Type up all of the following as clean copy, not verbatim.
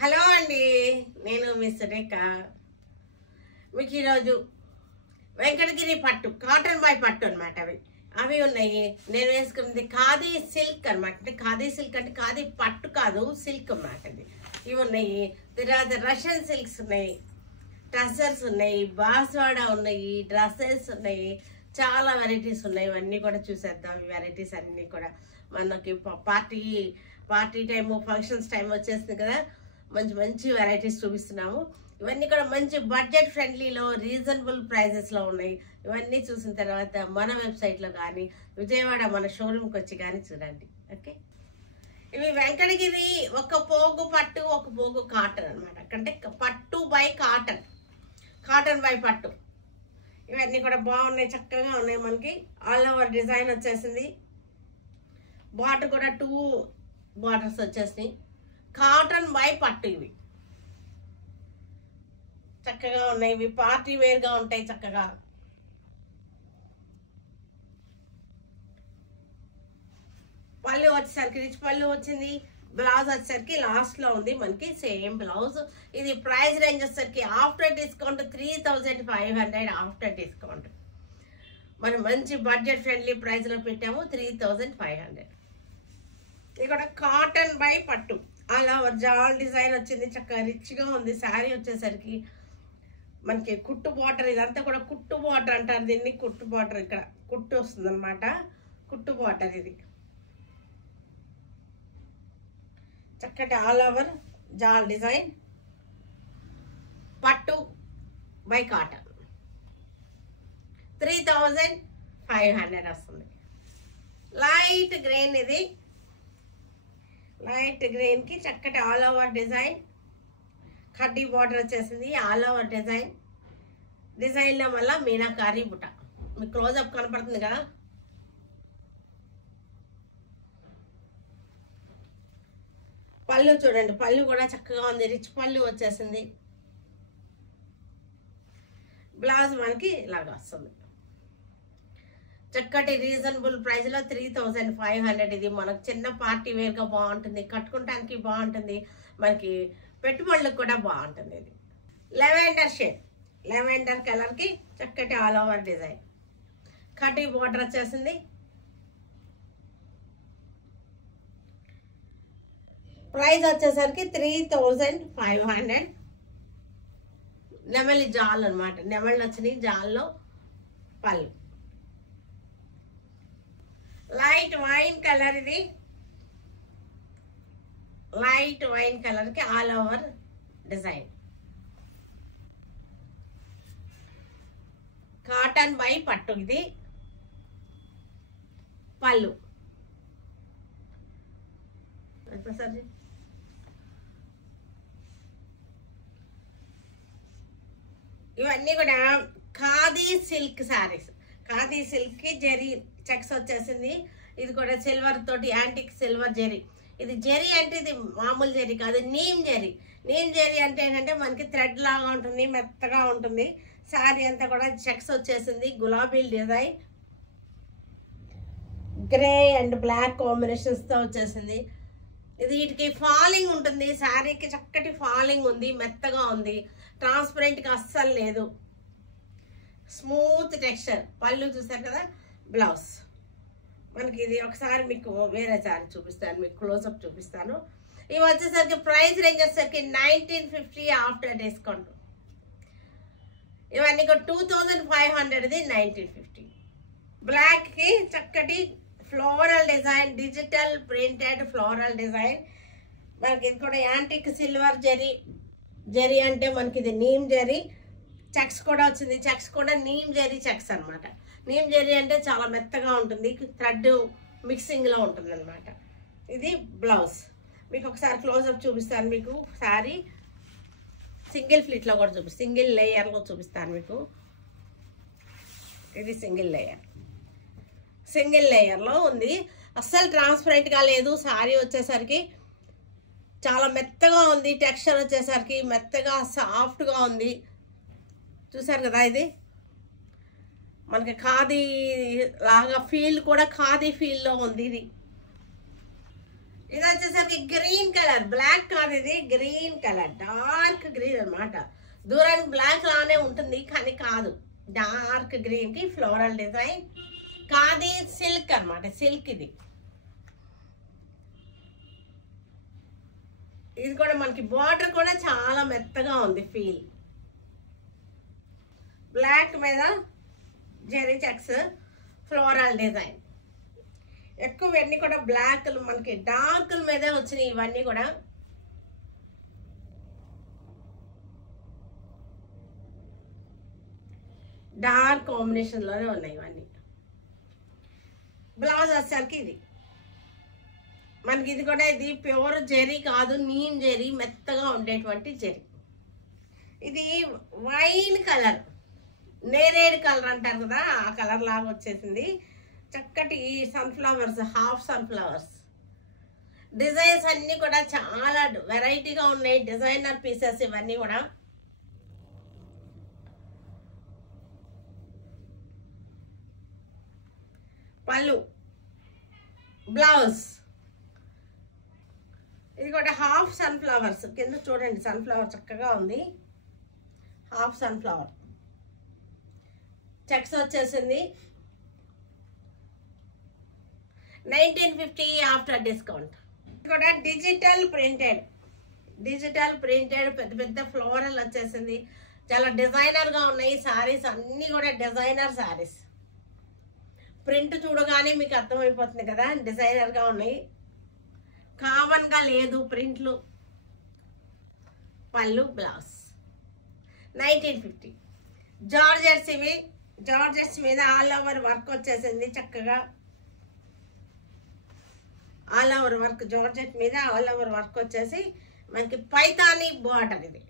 Hello అండి, నేను miss రేఖ. మీకు ఈరోజు వెంకటగిరి పట్టు కాటన్ బాయ్ పట్టు అనమాట. అవి ఉన్నాయి. నేను వేసుకున్నది ఖాదీ సిల్క్ అనమాట. అంటే ఖాదీ సిల్క్ అంటే ఖాదీ పట్టు కాదు, సిల్క్ అనమాట. ఇవి ఉన్నాయి. తర్వాత రష్యన్ సిల్క్స్ ఉన్నాయి, టసర్స్ ఉన్నాయి, బాస్వాడా ఉన్నాయి, డ్రెస్సెస్ ఉన్నాయి, చాలా వెరైటీస్ ఉన్నాయి. ఇవన్నీ కూడా చూసేద్దాం. ఈ వెరైటీస్ అన్నీ కూడా మనకి పార్టీ టైము, ఫంక్షన్స్ టైం వచ్చేస్తుంది కదా, మంచి మంచి వెరైటీస్ చూపిస్తున్నాము. ఇవన్నీ కూడా మంచి బడ్జెట్ ఫ్రెండ్లీలో, రీజనబుల్ ప్రైజెస్లో ఉన్నాయి. ఇవన్నీ చూసిన తర్వాత మన వెబ్సైట్లో కానీ విజయవాడ మన షోరూమ్కి వచ్చి కానీ చూడండి. ఓకే, ఇవి వెంకటగిరి ఒక పోగు పట్టు, ఒక పోగు కాటన్ అనమాట. అంటే పట్టు బై కాటన్, కాటన్ బై పట్టు. ఇవన్నీ కూడా బాగున్నాయి, చక్కగా ఉన్నాయి. మనకి ఆల్ ఓవర్ డిజైన్ వచ్చేసింది. బార్డర్ కూడా 2 బార్డర్స్ వచ్చేసినాయి. కాటన్ బై పట్టు. ఇవి చక్కగా ఉన్నాయి. ఇవి పార్టీ వేర్గా ఉంటాయి చక్కగా. పళ్ళు వచ్చేసరికి రిచ్ పళ్ళు వచ్చింది. బ్లౌజ్ వచ్చేసరికి లాస్ట్లో ఉంది మనకి సేమ్ బ్లౌజ్. ఇది ప్రైస్ రేంజ్ వచ్చేసరికి ఆఫ్టర్ డిస్కౌంట్ 3500 ఆఫ్టర్ డిస్కౌంట్. మనం మంచి బడ్జెట్ ఫ్రెండ్లీ ప్రైస్లో పెట్టాము, 3500. ఇక్కడ కాటన్ బై పట్టు అలా జాల్ డిజైన్ వచ్చింది. చక్కగా రిచ్గా ఉంది. శారీ వచ్చేసరికి మనకి కుట్టు బార్డర్. ఇదంతా కూడా కుట్టు బార్డర్ అంటారు దీన్ని. కుట్టు బార్డర్, ఇక్కడ కుట్టు వస్తుంది అనమాట. కుట్టు బార్డర్ ఇది. చక్కటి ఆల్ ఓవర్ జాల్ డిజైన్. పట్టు బై కాటన్ 3500 వస్తుంది. లైట్ గ్రీన్ ఇది. లైట్ గ్రీన్ కి చక్కటి ఆల్ ఓవర్ డిజైన్. కడ్డీ బార్డర్ వచ్చేసింది. All over design. డిజైన్ లో వల్ల మీనాకారి బుట్ట మీకు క్లోజ్అప్ కనపడుతుంది కదా. పళ్ళు చూడండి, పళ్ళు కూడా చక్కగా ఉంది. రిచ్ పళ్ళు వచ్చేసింది. బ్లౌజ్ మనకి ఇలాగ వస్తుంది. చక్కటి రీజనబుల్ ప్రైస్ లో 3500. ఇది మనకు చిన్న పార్టీ వేర్ గా బాగుంటుంది, కట్టుకోవడానికి బాగుంటుంది, మనకి పెట్టుబడులకు కూడా బాగుంటుంది. ఇది లెవెండర్ షేడ్, లెవెండర్ కలర్ కి చక్కటి ఆల్ ఓవర్ డిజైన్. కడ్డీ బార్డర్ వచ్చేసింది. ప్రైస్ వచ్చేసరికి 3500. నెమలి జాల్ అనమాట. నెమళ్ళు వచ్చినాయి జాల్లో. పళ్ళు లైట్ వైన్ కలర్. ఇది లైట్ వైన్ కలర్ కి all over design. Cotton by పట్టు. ఇది పళ్ళు. ఇవన్నీ కూడా ఖాదీ సిల్క్ శారీస్. ఖాదీ సిల్క్ కి జెరీ చెక్స్ వచ్చేసింది. ఇది కూడా సిల్వర్ తోటి, యాంటిక్ సిల్వర్ జెరీ. ఇది జెరీ అంటే ఇది మామూలు జెరీ కాదు, నీమ్ జెరీ. నీమ్ జెరీ అంటే ఏంటంటే మనకి థ్రెడ్ లాగా ఉంటుంది, మెత్తగా ఉంటుంది. శారీ అంతా కూడా చెక్స్ వచ్చేసింది. గులాబీ design, grey and black combinations తో వచ్చేసింది. ఇది వీటికి ఫాలింగ్ ఉంటుంది. శారీకి చక్కటి ఫాలింగ్ ఉంది, మెత్తగా ఉంది, ట్రాన్స్పరెంట్ గా అస్సలు లేదు, స్మూత్ టెక్స్చర్. పళ్ళు చూసారు కదా. బ్లౌజ్ మనకి ఇది. ఒకసారి మీకు వేరే శారీ చూపిస్తాను, మీకు క్లోజ్అప్ చూపిస్తాను. ఇవి వచ్చేసరికి ప్రైస్ రేంజ్ వచ్చేసరికి 1950 ఆఫ్టర్ డిస్కౌంట్. ఇవన్నీ 2500. 1950. బ్లాక్ కి చక్కటి floral design, digital printed floral design. మనకి ఇది కూడా యాంటిక్ సిల్వర్ జెరీ. జెరీ అంటే మనకి ఇది నీమ్ జెరీ. చెక్స్ కూడా వచ్చింది. చెక్స్ కూడా నీమ్ జెరీ చెక్స్ అనమాట. నీమ్ జెరీ అంటే చాలా మెత్తగా ఉంటుంది, థ్రెడ్ మిక్సింగ్ లో ఉంటుంది అనమాట. ఇది బ్లౌజ్. మీకు ఒకసారి క్లోజ్అప్ చూపిస్తాను. మీకు శారీ సింగిల్ ఫ్లిట్ లో కూడా చూపిస్తాను, సింగిల్ లేయర్ లో చూపిస్తాను మీకు. ఇది సింగిల్ లేయర్, సింగిల్ లేయర్ లో ఉంది. అస్సలు ట్రాన్స్పరెంట్ గా లేదు. శారీ వచ్చేసరికి చాలా మెత్తగా ఉంది. టెక్స్చర్ వచ్చేసరికి మెత్తగా సాఫ్ట్ గా ఉంది. చూసారు కదా. ఇది మనకి ఖాదీ లాగా ఫీల్ కూడా ఖాదీ ఫీల్ లో ఉంది. ఇది ఇది వచ్చేసరికి గ్రీన్ కలర్, బ్లాక్ కాదు, ఇది గ్రీన్ కలర్, డార్క్ గ్రీన్ అన్నమాట. దూరానికి బ్లాక్ లానే ఉంటుంది కానీ కాదు, డార్క్ గ్రీన్ కి ఫ్లోరల్ డిజైన్. ఖాదీ సిల్క్ అన్నమాట, సిల్క్ ఇది. ఇది కూడా మనకి బార్డర్ కూడా చాలా మెత్తగా ఉంది ఫీల్. బ్లాక్ మీద జెరీ చెక్స్ ఫ్లోరల్ డిజైన్. ఎక్కువ ఇవన్నీ కూడా బ్లాక్లు, మనకి డార్క్ల మీదే వచ్చినాయి ఇవన్నీ కూడా. డార్క్ కాంబినేషన్ లోనే ఉన్నాయి ఇవన్నీ. బ్లౌజ్ వచ్చేసరికి ఇది మనకి, ఇది కూడా ఇది ప్యూర్ జెరీ కాదు, నీమ్ జెరీ, మెత్తగా ఉండేటువంటి జెరీ. ఇది వైన్ కలర్, నేరేడు కలర్ అంటారు కదా, ఆ కలర్ లాగా వచ్చేసింది. చక్కటి సన్ఫ్లవర్స్, హాఫ్ సన్ఫ్లవర్స్ డిజైన్స్ అన్ని కూడా చాలా వెరైటీగా ఉన్నాయి. డిజైనర్ పీసెస్ ఇవన్నీ కూడా. పళ్ళు, బ్లౌజ్ ఇది కూడా హాఫ్ సన్ఫ్లవర్స్. కింద చూడండి సన్ఫ్లవర్ చక్కగా ఉంది, హాఫ్ సన్ఫ్లవర్. చెక్స్ వచ్చేసింది 1950 ఆఫ్టర్ డిస్కౌంట్. ఇది కూడా డిజిటల్ ప్రింటెడ్, పెద్ద పెద్ద ఫ్లోరల్ వచ్చేసింది. చాలా డిజైనర్ గా ఉన్నాయి సారీస్ అన్ని కూడా, డిజైనర్ సారీస్. ప్రింట్ చూడగానే మీకు అర్థమైపోతుంది కదా, డిజైనర్ గా ఉన్నాయి, కామన్ గా లేదు ప్రింట్లు. పళ్ళు, బ్లౌజ్ 1950. జార్జెట్స్ ఇవి, జార్జెట్స్ మీద ఆల్ ఓవర్ వర్క్ వచ్చేసింది చక్కగా. ఆల్ ఓవర్ వర్క్, జార్జెట్ మీద ఆల్ ఓవర్ వర్క్ వచ్చేసి మనకి పైతానీ బార్డర్. ఇది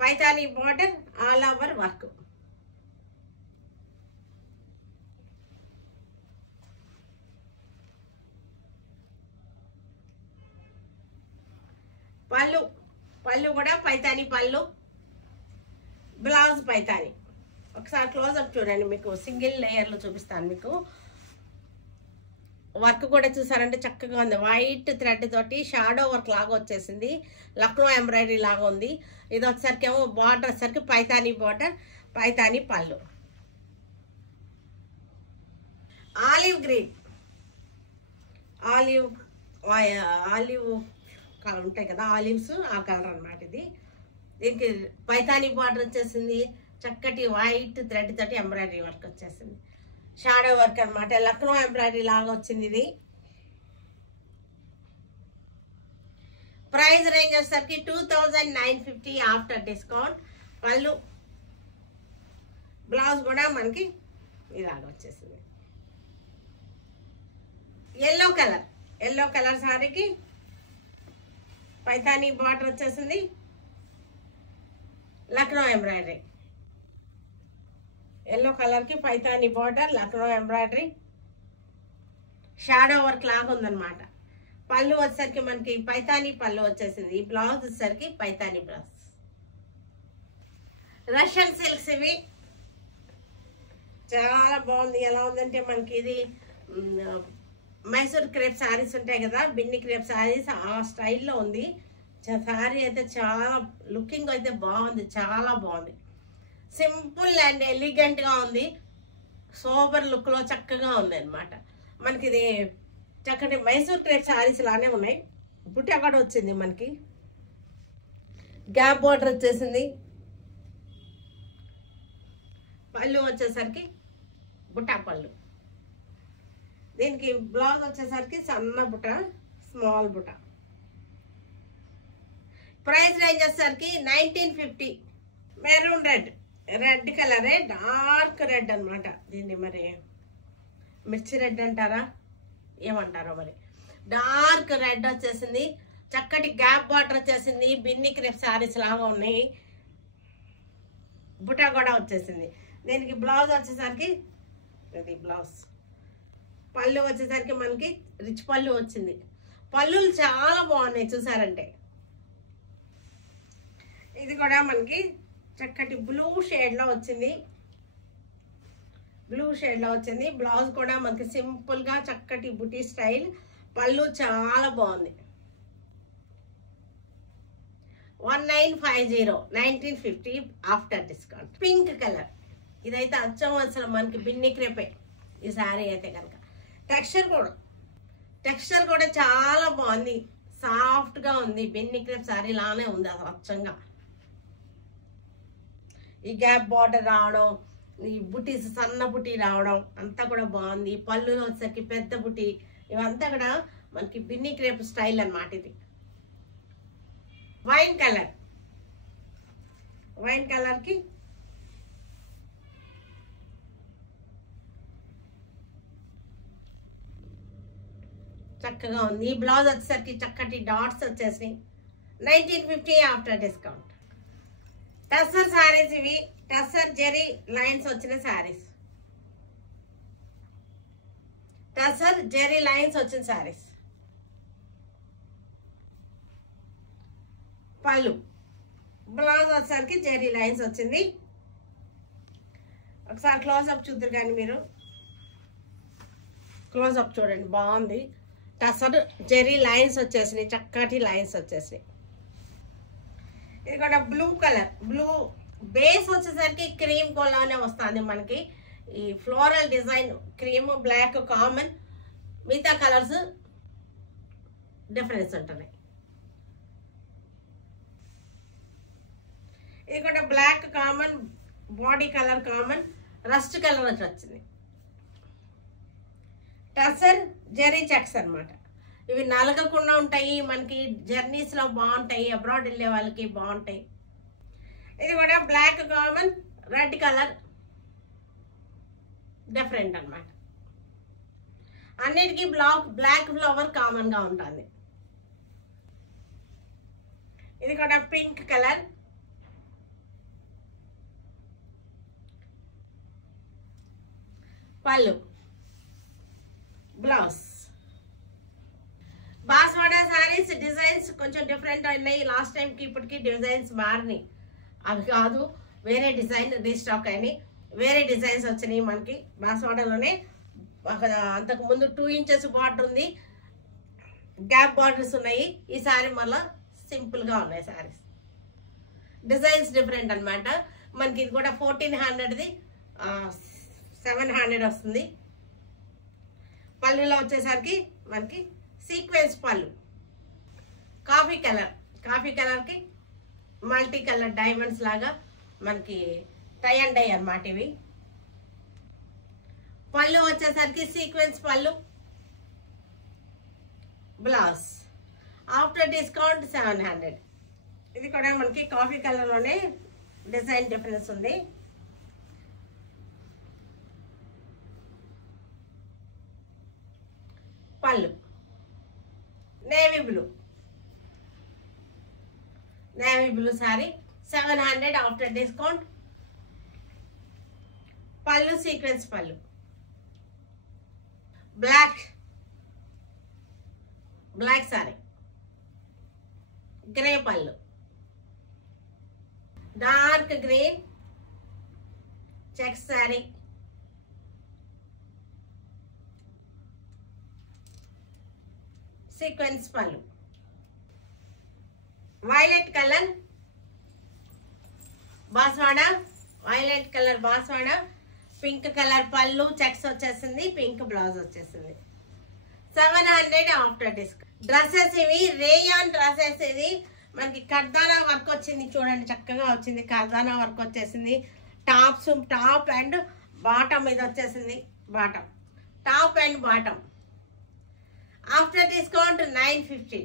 Paithani border, all over work. పళ్ళు కూడా పైతానీ పళ్ళు, బ్లౌజ్ పైతానీ. ఒకసారి క్లోజ్అప్ చూడండి, మీకు సింగిల్ లేయర్లో చూపిస్తాను. మీకు వర్క్ కూడా చూసారంటే చక్కగా ఉంది. వైట్ థ్రెడ్ తోటి షాడో వర్క్ లాగా వచ్చేసింది, లక్నో ఎంబ్రాయిడరీ లాగా ఉంది. ఇది వచ్చేసరికి ఏమో బార్డర్ వచ్చేసరికి పైతానీ బార్డర్, పైతానీ పళ్ళు. ఆలివ్ గ్రీన్, ఆలివ్ ఉంటాయి కదా ఆలివ్స్, ఆ కలర్ అన్నమాట ఇది. దీనికి పైతానీ బార్డర్ వచ్చేసింది, చక్కటి వైట్ థ్రెడ్ తోటి ఎంబ్రాయిడరీ వర్క్ వచ్చేసింది, షాడో వర్క్ అన్నమాట, లక్నో ఎంబ్రాయిడరీ లాగా వచ్చింది ఇది. ప్రైస్ రేంజ్ వచ్చేసరికి 2950 ఆఫ్టర్ డిస్కౌంట్. పళ్ళు, బ్లౌజ్ కూడా మనకి ఇలాగ వచ్చేసింది. ఎల్లో కలర్ సారీకి పైతానీ బార్డర్ వచ్చేసింది, లక్నో ఎంబ్రాయిడరీ. ఎల్లో కలర్ కి Paithani border, Lucknow embroidery, shadow work లాగా ఉందన్నమాట. పళ్ళు వచ్చేసరికి మనకి పైతానీ పళ్ళు వచ్చేసింది. బ్లౌజ్ వచ్చేసరికి పైతానీ బ్లౌజ్. రష్యన్ సిల్క్స్ ఇవి చాలా బాగుంది. ఎలా ఉందంటే మనకి ఇది మైసూర్ క్రేప్ శారీస్ ఉంటాయి కదా, బిన్ని క్రేప్ శారీస్, ఆ స్టైల్లో ఉంది. శారీ అయితే చాలా లుకింగ్ అయితే బాగుంది, చాలా బాగుంది. సింపుల్ అండ్ ఎలిగెంట్గా ఉంది, సోబర్ లుక్లో చక్కగా ఉంది అనమాట. మనకి ఇది చక్కటి మైసూర్ క్రేప్ శారీస్ లానే ఉన్నాయి. బుట్ట కూడా వచ్చింది, మనకి గ్యాప్ బార్డర్ వచ్చేసింది. పళ్ళు వచ్చేసరికి బుట్ట పళ్ళు. దీనికి బ్లౌజ్ వచ్చేసరికి సన్న బుట్ట, స్మాల్ బుట్ట. ప్రైస్ రేంజ్ వచ్చేసరికి 1950. మెరూన్ రెడ్ కలరే, డార్క్ రెడ్ అనమాట. దీన్ని మరి మిర్చి రెడ్ అంటారా ఏమంటారో మరి. డార్క్ రెడ్ వచ్చేసింది, చక్కటి గ్యాప్ బార్డర్ వచ్చేసింది, బిన్ని క్రేప్ శారీస్ లాగా ఉన్నాయి. బుట్ట కూడా వచ్చేసింది. దీనికి బ్లౌజ్ వచ్చేసరికి ఇది బ్లౌజ్. పళ్ళు వచ్చేసరికి మనకి రిచ్ పళ్ళు వచ్చింది. పళ్ళులు చాలా బాగున్నాయి చూసారంటే. ఇది కూడా మనకి చక్కటి బ్లూ షేడ్లో వచ్చింది, బ్లూ షేడ్లో వచ్చింది. బ్లౌజ్ కూడా మనకి సింపుల్గా చక్కటి బుటీ స్టైల్, పళ్ళు చాలా బాగుంది. 1950 1950 ఆఫ్టర్ డిస్కౌంట్. పింక్ కలర్, ఇదైతే అచ్చం అసలు మనకి బిన్ని క్రేపే ఈ శారీ అయితే కనుక. టెక్స్చర్ కూడా చాలా బాగుంది, సాఫ్ట్గా ఉంది. బిన్ని క్రేప్ శారీ లానే ఉంది అసలు అచ్చంగా. ఈ గ్యాప్ బార్డర్ రావడం, ఈ బుటీస్ సన్న బుటీ రావడం అంతా కూడా బాగుంది. పళ్ళు వచ్చేసరికి పెద్ద బుటీ, ఇవంతా కూడా మనకి బిన్ని క్రేప్ స్టైల్ అన్నమాట. ఇది వైన్ కలర్కి చక్కగా ఉంది. ఈ బ్లౌజ్ వచ్చేసరికి చక్కటి డాట్స్ వచ్చేసినాయి. 1950 ఆఫ్టర్ డిస్కౌంట్. టస్సర్ శారీస్ ఇవి, టస్సర్ జెరీ లైన్స్ వచ్చిన శారీస్, టస్సర్ జెరీ లైన్స్ వచ్చిన శారీస్. పళ్ళు, బ్లౌజ్ వచ్చేసరికి జెరీ లైన్స్ వచ్చింది. ఒకసారి క్లోజ్అప్ చూద్దరు కానీ మీరు, క్లోజ్అప్ చూడండి, బాగుంది. టసర్ జెరీ లైన్స్ వచ్చేసినాయి, చక్కటి లైన్స్ వచ్చేసినాయి. ఇది కూడా బ్లూ కలర్, బ్లూ బేస్ వచ్చేసరికి క్రీమ్ కలర్నే వస్తుంది మనకి. ఈ floral design cream black common, మిగతా కలర్స్ డిఫరెన్స్ ఉంటున్నాయి. ఇది కూడా black common, body colour common, rust colour వచ్చింది. టసర్ జెరీ చెక్స్ అన్నమాట. ఇవి నలగకుండా ఉంటాయి, మనకి జర్నీస్లో బాగుంటాయి, అబ్రాడ్ వెళ్ళే వాళ్ళకి బాగుంటాయి. ఇది కూడా black common, red colour different అన్నమాట. అన్నిటికీ బ్లాక్ ఫ్లవర్ కామన్గా ఉంటుంది. ఇది కూడా పింక్ కలర్, పళ్ళు, బ్లౌజ్. బాస్వాడా శారీస్ డిజైన్స్ కొంచెం డిఫరెంట్ అయినాయి. లాస్ట్ టైంకి ఇప్పటికి డిజైన్స్ మారినాయి. అవి కాదు, వేరే డిజైన్ రీస్టాక్ అయినాయి, వేరే డిజైన్స్ వచ్చినాయి మనకి బాస్వాడాలోనే. అంతకు ముందు 2 ఇంచెస్ బార్డర్ ఉంది, గ్యాప్ బార్డర్స్ ఉన్నాయి. ఈ శారీ మళ్ళీ సింపుల్గా ఉన్నాయి శారీస్. డిజైన్స్ డిఫరెంట్ అనమాట. మనకి ఇది కూడా 1400ది 700 వస్తుంది. పళ్ళులో వచ్చేసరికి మనకి సీక్వెన్స్ పళ్ళు. కాఫీ కలర్కి మల్టీ కలర్ డైమండ్స్ లాగా మనకి టై అండ్ డై అన్నమాట ఇవి. పళ్ళు వచ్చేసరికి సీక్వెన్స్ పళ్ళు, బ్లౌజ్. After discount 700. ఇది కూడా మనకి కాఫీ కలర్లోనే డిజైన్ డిఫరెన్స్ ఉంది. పళ్ళు navy blue sorry 700 after discount. పళ్ళు సీక్వెన్స్ పళ్ళు. బ్లాక్ సారీ, గ్రే పళ్ళు, dark green checks sorry, sequence పళ్ళు. వైలెట్ కలర్ బాస్వాడా, పింక్ కలర్ పళ్ళు, చెక్స్ వచ్చేసింది, పింక్ బ్లౌజ్ వచ్చేసింది. 700 ఆఫ్టర్ డిస్కౌంట్. డ్రెస్సెస్ ఇవి రేయాన్ డ్రెస్సెస్. ఇది మనకి కర్దానా వర్క్ వచ్చింది, చూడండి చక్కగా వచ్చింది. కర్దానా వర్క్ వచ్చేసింది. టాప్ అండ్ బాటమ్ ఇది వచ్చేసింది. Top and bottom. After discount 950.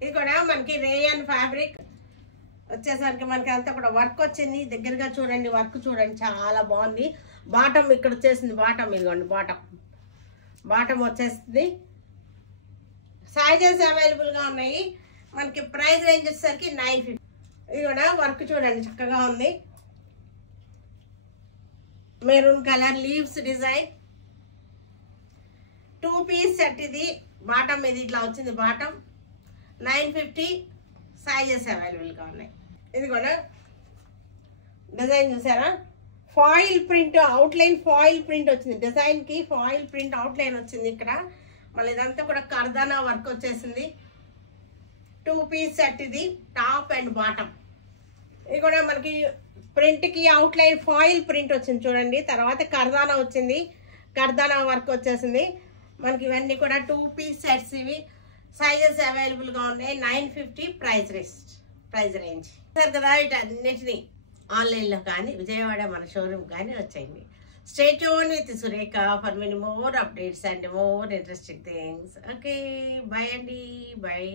ఇది కూడా మనకి రేయాన్ ఫ్యాబ్రిక్ వచ్చేసరికి మనకి అంతా కూడా వర్క్ వచ్చింది. దగ్గరగా చూడండి, వర్క్ చూడండి, చాలా బాగుంది. బాటమ్ ఇక్కడ వచ్చేసింది, బాటమ్ ఇదిగోండి, బాటమ్ వచ్చేస్తుంది. సైజెస్ అవైలబుల్గా ఉన్నాయి మనకి. ప్రైస్ రేంజ్ వచ్చేసరికి 950. ఇది కూడా వర్క్ చూడండి చక్కగా ఉంది. Maroon colour leaves design, 2 piece set. ఇది బాటమ్, ఇది ఇట్లా వచ్చింది బాటమ్. 950. సైజెస్ అవైలబుల్గా ఉన్నాయి. ఇది కూడా డిజైన్ చూసారా, foil print outline, foil print వచ్చింది. డిజైన్కి ఫాయిల్ ప్రింట్ అవుట్లైన్ వచ్చింది. ఇక్కడ మళ్ళీ ఇదంతా కూడా కర్దానా వర్క్ వచ్చేసింది. 2 పీస్ సెట్ ఇది, టాప్ అండ్ బాటమ్. ఇది కూడా మనకి ప్రింట్కి అవుట్లైన్ ఫాయిల్ ప్రింట్ వచ్చింది చూడండి. తర్వాత కర్దానా వచ్చింది, కర్దానా వర్క్ వచ్చేసింది మనకి. ఇవన్నీ కూడా 2 పీస్ సెట్స్. ఇవి సైజెస్ అవైలబుల్గా ఉన్నాయి. 950 ప్రైస్ రేంజ్. సరే కదా, వీటన్నిటిని ఆన్లైన్లో కానీ విజయవాడ మన షోరూమ్ కానీ వచ్చేయండి. Stay tuned with Surekha for many more updates and more interesting things. Okay, bye Andy, bye.